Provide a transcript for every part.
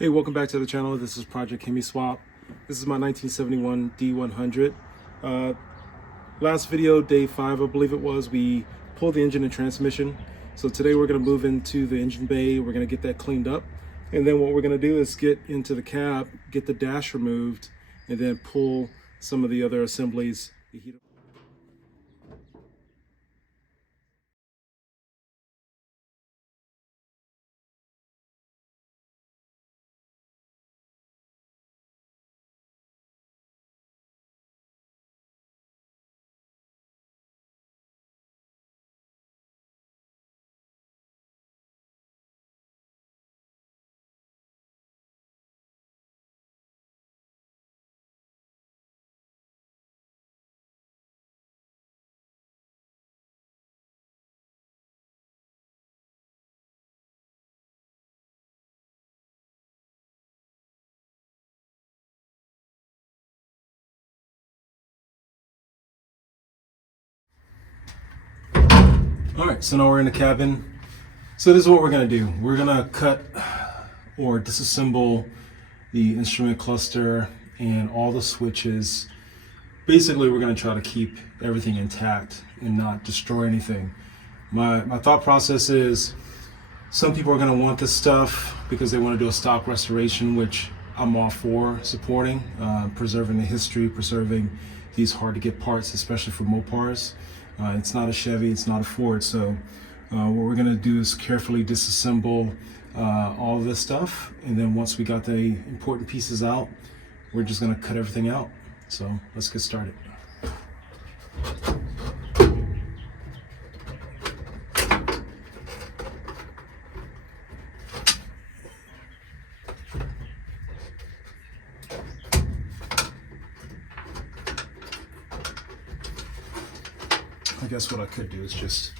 Hey, welcome back to the channel. This is Project HEMI Swap. This is my 1971 D100. Last video, day 5, I believe it was, we pulled the engine and transmission. So today we're going to move into the engine bay. We're going to get that cleaned up. And then what we're going to do is get into the cab, get the dash removed, and then pull some of the other assemblies. All right, so now we're in the cabin. So this is what we're gonna do. We're gonna cut or disassemble the instrument cluster and all the switches. Basically, we're gonna try to keep everything intact and not destroy anything. My thought process is some people are gonna want this stuff because they wanna do a stock restoration, which I'm all for supporting, preserving the history, preserving these hard to get parts, especially for Mopars. It's not a Chevy, it's not a Ford, so what we're gonna do is carefully disassemble all of this stuff, and then once we got the important pieces out, we're just gonna cut everything out. So let's get started. I guess what I could do is just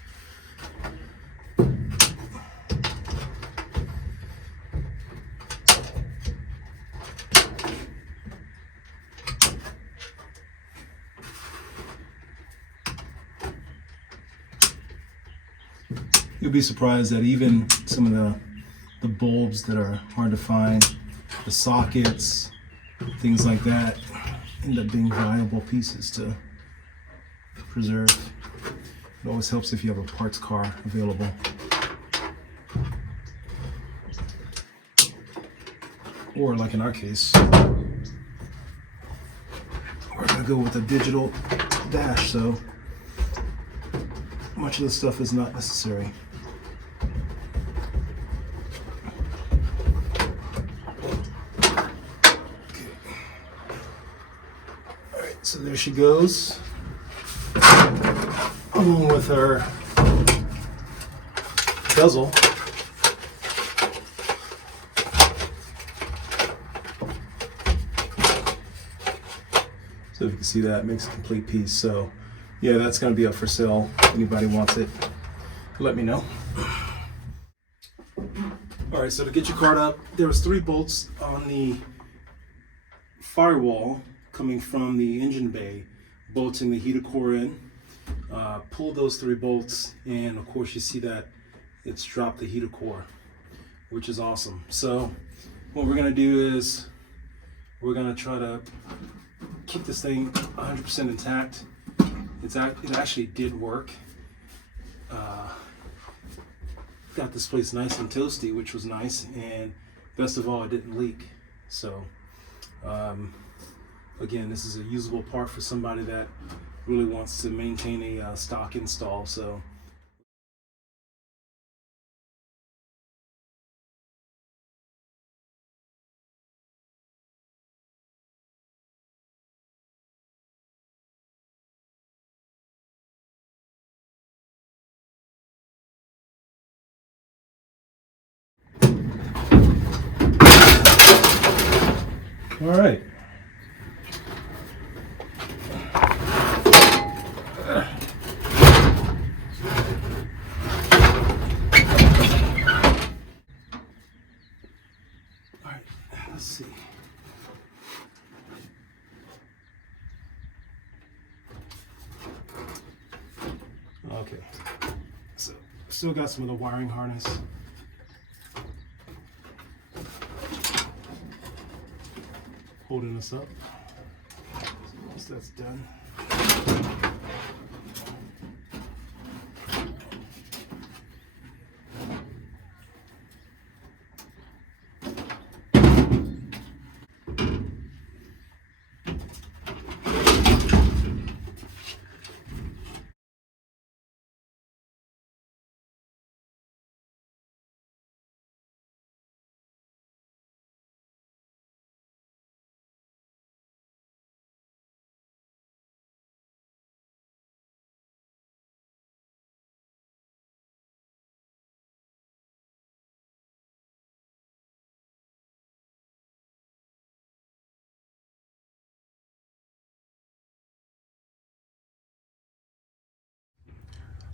you'll be surprised that even some of the bulbs that are hard to find, the sockets, things like that, end up being valuable pieces to preserve. It always helps if you have a parts car available. Or like in our case, we're gonna go with a digital dash, so much of this stuff is not necessary. Alright, so there she goes, along with her bezel. So if you can see that, it makes a complete piece. So yeah, that's going to be up for sale. If anybody wants it, let me know. All right, so to get your cart up, there was 3 bolts on the firewall coming from the engine bay, bolting the heater core in. Pull those 3 bolts, and of course you see that it's dropped the heater core, which is awesome. So what we're going to do is we're going to try to keep this thing 100% intact. It actually did work. Got this place nice and toasty, which was nice, and best of all, it didn't leak. So again, this is a usable part for somebody that really wants to maintain a stock install. So all right. All right, let's see. Okay, so still got some of the wiring harness. holding us up. So once that's done,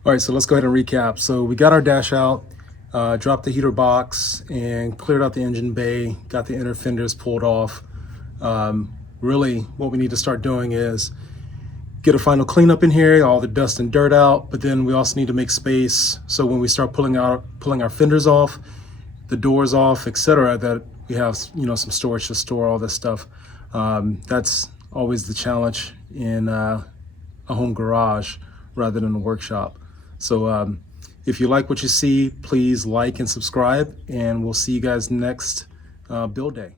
all right, so let's go ahead and recap. So we got our dash out, dropped the heater box and cleared out the engine bay, got the inner fenders pulled off. Really what we need to start doing is get a final cleanup in here, all the dust and dirt out, but then we also need to make space so when we start pulling our fenders off, the doors off, etc., that we have, you know, some storage to store all this stuff. That's always the challenge in a home garage rather than a workshop. So if you like what you see, please like and subscribe, and we'll see you guys next build day.